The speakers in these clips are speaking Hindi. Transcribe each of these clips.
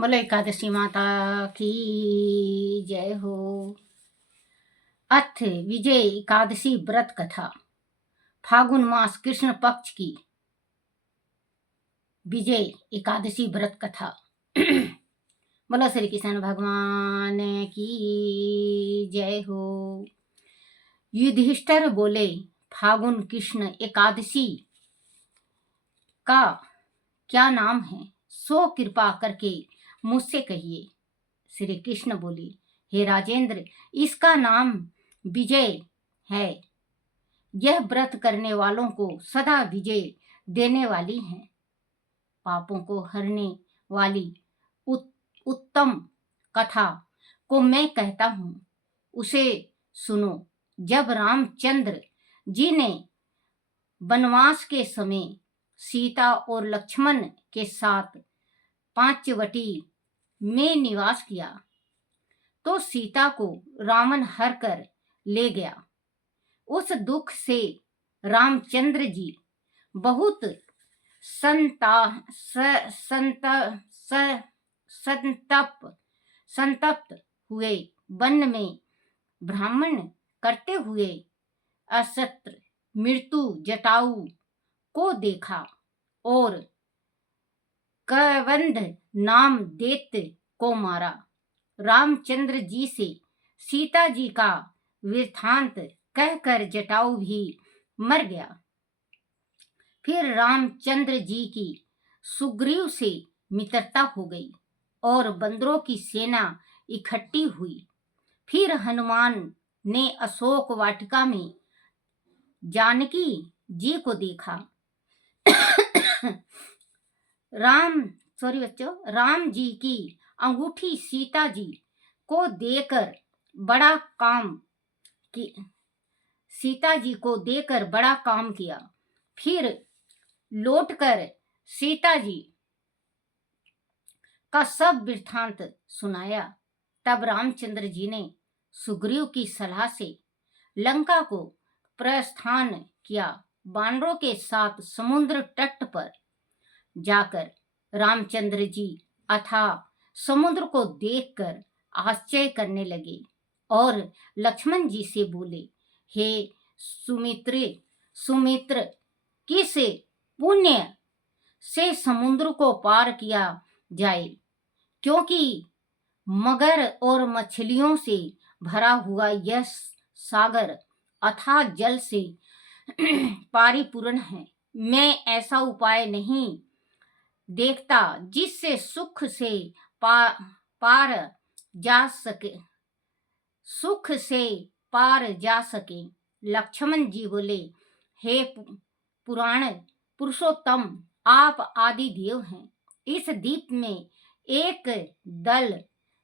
बोलो एकादशी माता की जय हो। अथ विजय एकादशी व्रत कथा। फागुन मास कृष्ण पक्ष की विजय एकादशी व्रत कथा। बोलो श्री कृष्ण भगवान की जय हो। युधिष्ठिर बोले, फागुन कृष्ण एकादशी का क्या नाम है, सो कृपा करके मुझसे कहिए। श्री कृष्ण बोले, हे राजेंद्र, इसका नाम विजय है। यह व्रत करने वालों को सदा विजय देने वाली है। पापों को हरने वाली उत्तम कथा को मैं कहता हूँ, उसे सुनो। जब रामचंद्र जी ने वनवास के समय सीता और लक्ष्मण के साथ पांचवटी में निवास किया, तो सीता को रावण हर कर ले गया। उस दुख से रामचंद्र जी बहुत संतप्त हुए। वन में भ्रमण करते हुए असत्र मृत्यु जटायु को देखा और कबंध नाम दैत्य को मारा। रामचंद्र जी से सीता जी का वृत्तांत कहकर जटायु भी मर गया। फिर रामचंद्र जी की सुग्रीव से मित्रता हो गई और बंदरों की सेना इकट्ठी हुई। फिर हनुमान ने अशोक वाटिका में जानकी जी को देखा। राम जी की अंगूठी सीता जी को देकर बड़ा काम किया। फिर लौटकर सीता जी का सब वृत्तांत सुनाया। तब रामचंद्र जी ने सुग्रीव की सलाह से लंका को प्रस्थान किया। वानरों के साथ समुद्र तट पर जाकर रामचंद्र जी अथाह समुद्र को देखकर आश्चर्य करने लगे और लक्ष्मण जी से बोले, हे सुमित्र, किस पुण्य से समुद्र को पार किया जाए, क्योंकि मगर और मछलियों से भरा हुआ यह सागर अथाह जल से परिपूर्ण है। मैं ऐसा उपाय नहीं देखता जिससे सुख से पार जा सके। लक्ष्मण जी बोले, हे पुराण पुरुषोत्तम, आप आदि देव हैं। इस द्वीप में एक दल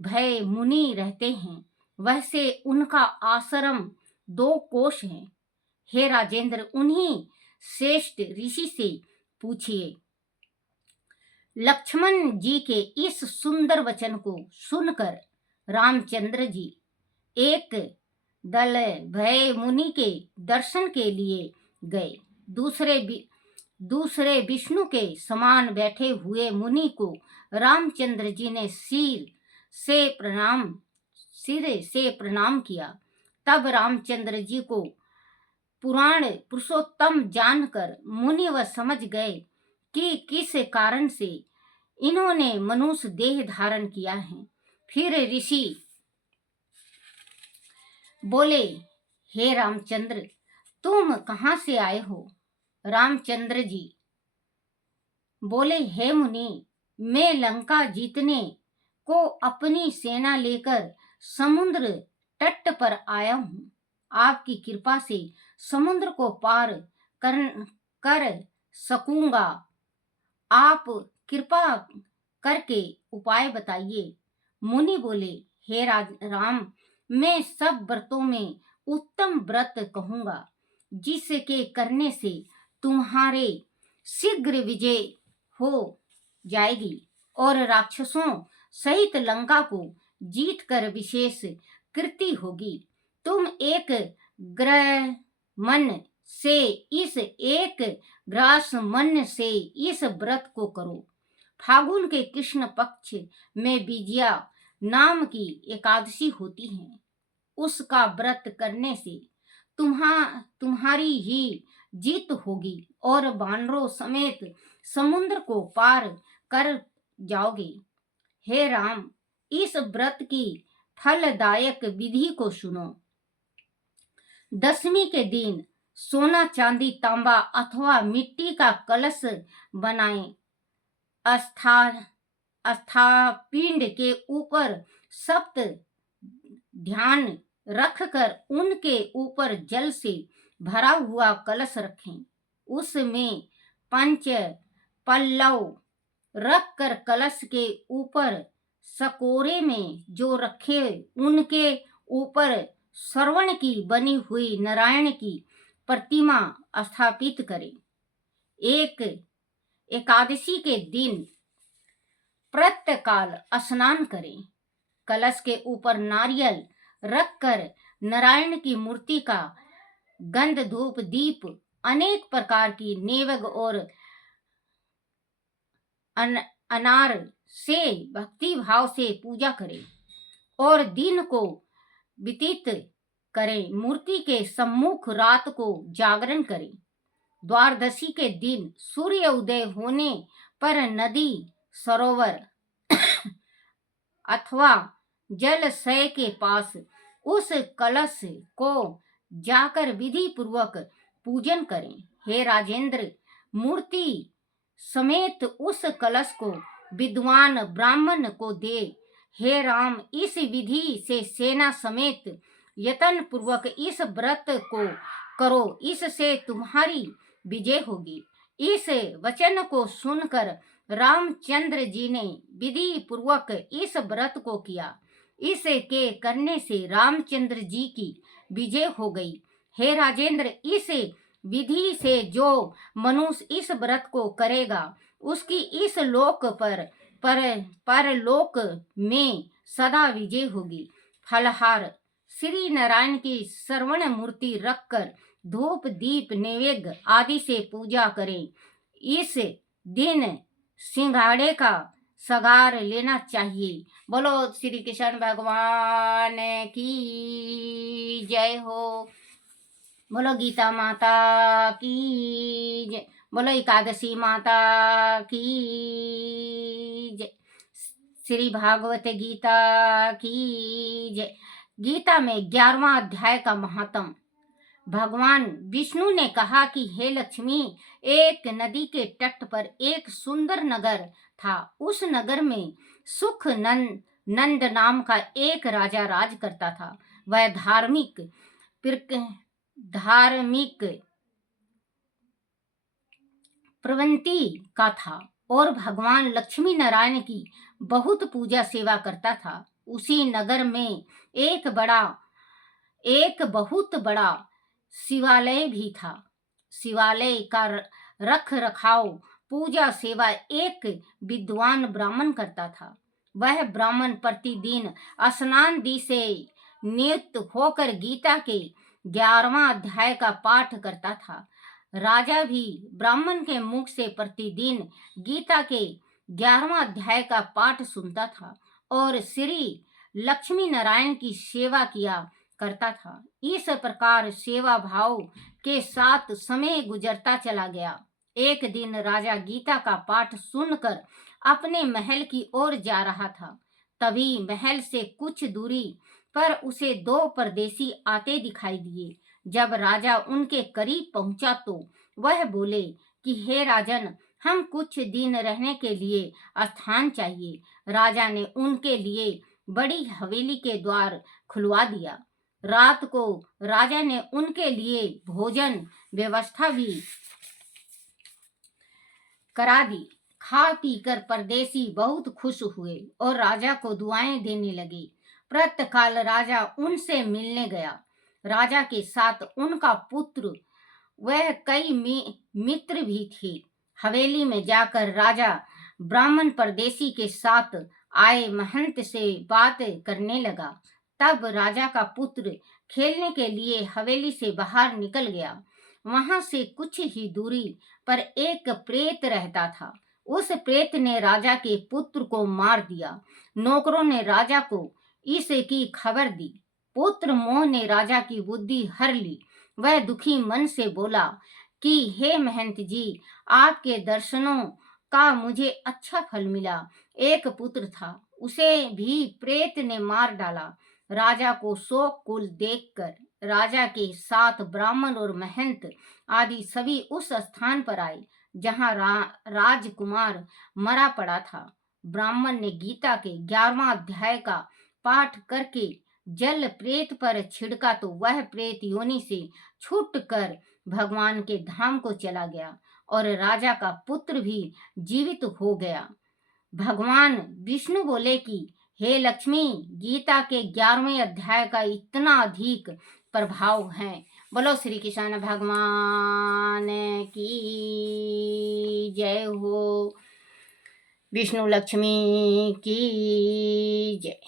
भय मुनि रहते हैं। वैसे उनका आश्रम 2 कोश है। हे राजेंद्र, उन्हीं श्रेष्ठ ऋषि से पूछिए। लक्ष्मण जी के इस सुंदर वचन को सुनकर रामचंद्र जी एक दल भय मुनि के दर्शन के लिए गए। दूसरे विष्णु के समान बैठे हुए मुनि को रामचंद्र जी ने सिर से प्रणाम किया। तब रामचंद्र जी को पुराण पुरुषोत्तम जानकर मुनि वह समझ गए कि किस कारण से इन्होंने मनुष्य देह धारण किया है। फिर ऋषि बोले, हे रामचंद्र, तुम कहाँ से आए हो? रामचंद्र जी बोले, हे मुनि, मैं लंका जीतने को अपनी सेना लेकर समुद्र तट पर आया हूँ। आपकी कृपा से समुद्र को पार कर सकूंगा। आप कृपा करके उपाय बताइए। मुनि बोले, हे राम, मैं सब व्रतों में उत्तम व्रत कहूंगा, जिसके करने से तुम्हारे शीघ्र विजय हो जाएगी और राक्षसों सहित लंका को जीत कर विशेष कृति होगी। तुम एक ग्रास मन से इस व्रत को करो। फागुन के कृष्ण पक्ष में विजया नाम की एकादशी होती है। उसका व्रत करने से तुम्हारी ही जीत होगी और वानरों समेत समुद्र को पार कर जाओगे। हे राम, इस व्रत की फलदायक विधि को सुनो। दशमी के दिन सोना, चांदी, तांबा अथवा मिट्टी का कलश बनाएं। अस्थापिंड के ऊपर सप्त ध्यान रखकर उनके ऊपर जल से भरा हुआ कलश रखें। उसमें पंच पल्लव रखकर कलश के ऊपर सकोरे में जो रखे उनके ऊपर श्रवण की बनी हुई नारायण की प्रतिमा स्थापित करें। एक एकादशी के दिन प्रातःकाल स्नान करें। कलश के ऊपर नारियल रखकर नारायण की मूर्ति का गंध, धूप, दीप, अनेक प्रकार की नेवग और अनार से भक्ति भाव से पूजा करें और दिन को व्यतीत करें। मूर्ति के सम्मुख रात को जागरण करें। द्वादशी के दिन सूर्य उदय होने पर नदी, सरोवर अथवा जलाशय के पास उस कलश को जाकर विधि पूर्वक पूजन करें। हे राजेंद्र, मूर्ति समेत उस कलश को विद्वान ब्राह्मण को दे। हे राम, इस विधि से सेना समेत यत्न पूर्वक इस व्रत को करो, इससे तुम्हारी विजय होगी। इस वचन को सुनकर रामचंद्र जी ने विधि पूर्वक इस व्रत को किया। इसके करने से रामचंद्र जी की विजय हो गई। हे राजेंद्र, इस विधि से जो मनुष्य इस व्रत को करेगा उसकी इस लोक पर लोक में सदा विजय होगी। फलहार श्री नारायण की श्रवण मूर्ति रखकर धूप, दीप, नैवेद्य आदि से पूजा करें। इस दिन सिंघाड़े का सगार लेना चाहिए। बोलो श्री कृष्ण भगवान की जय हो। बोलो गीता माता की जय। बोलो एकादशी माता की जय। श्री भागवत गीता की जय। गीता में 11वां अध्याय का महात्म। भगवान विष्णु ने कहा कि हे लक्ष्मी, एक नदी के तट पर एक सुंदर नगर था। उस नगर में सुख नंद नाम का एक राजा राज करता था। वह धार्मिक प्रवृत्ति का था और भगवान लक्ष्मी नारायण की बहुत पूजा सेवा करता था। उसी नगर में एक बहुत बड़ा शिवालय भी था। शिवालय का रख रखाव, पूजा सेवा एक विद्वान ब्राह्मण करता था। वह ब्राह्मण प्रतिदिन स्नान से नियुक्त होकर गीता के 11वां अध्याय का पाठ करता था। राजा भी ब्राह्मण के मुख से प्रतिदिन गीता के 11वां अध्याय का पाठ सुनता था और श्री लक्ष्मी नारायण की सेवा किया करता था। इस प्रकार सेवा भाव के साथ समय गुजरता चला गया। एक दिन राजा गीता का पाठ सुनकर अपने महल की ओर जा रहा था। तभी महल से कुछ दूरी पर उसे 2 परदेसी आते दिखाई दिए। जब राजा उनके करीब पहुंचा तो वह बोले कि हे राजन, हम कुछ दिन रहने के लिए स्थान चाहिए। राजा ने उनके लिए बड़ी हवेली के द्वार खुलवा दिया। रात को राजा ने उनके लिए भोजन व्यवस्था भी करा दी। खा पीकर परदेसी बहुत खुश हुए और राजा को दुआएं देने लगे। प्रातःकाल राजा उनसे मिलने गया। राजा के साथ उनका पुत्र वह कई मित्र भी थे। हवेली में जाकर राजा ब्राह्मण परदेसी के साथ आए महंत से बात करने लगा। तब राजा का पुत्र खेलने के लिए हवेली से बाहर निकल गया। वहां से कुछ ही दूरी पर एक प्रेत रहता था। उस प्रेत ने राजा के पुत्र को मार दिया। नौकरों ने राजा को इसकी खबर दी। पुत्र मोह ने राजा की बुद्धि हर ली। वह दुखी मन से बोला कि हे महंत जी, आपके दर्शनों का मुझे अच्छा फल मिला। एक पुत्र था, उसे भी प्रेत ने मार डाला। राजा को शोक कुल देखकर राजा के साथ ब्राह्मण और महंत आदि सभी उस स्थान पर आए जहां राजकुमार मरा पड़ा था। ब्राह्मण ने गीता के 11वां अध्याय का पाठ करके जल प्रेत पर छिड़का तो वह प्रेत योनि से छूटकर भगवान के धाम को चला गया और राजा का पुत्र भी जीवित हो गया। भगवान विष्णु बोले कि हे लक्ष्मी, गीता के 11वें अध्याय का इतना अधिक प्रभाव है। बोलो श्री कृष्ण भगवान की जय हो। विष्णु लक्ष्मी की जय।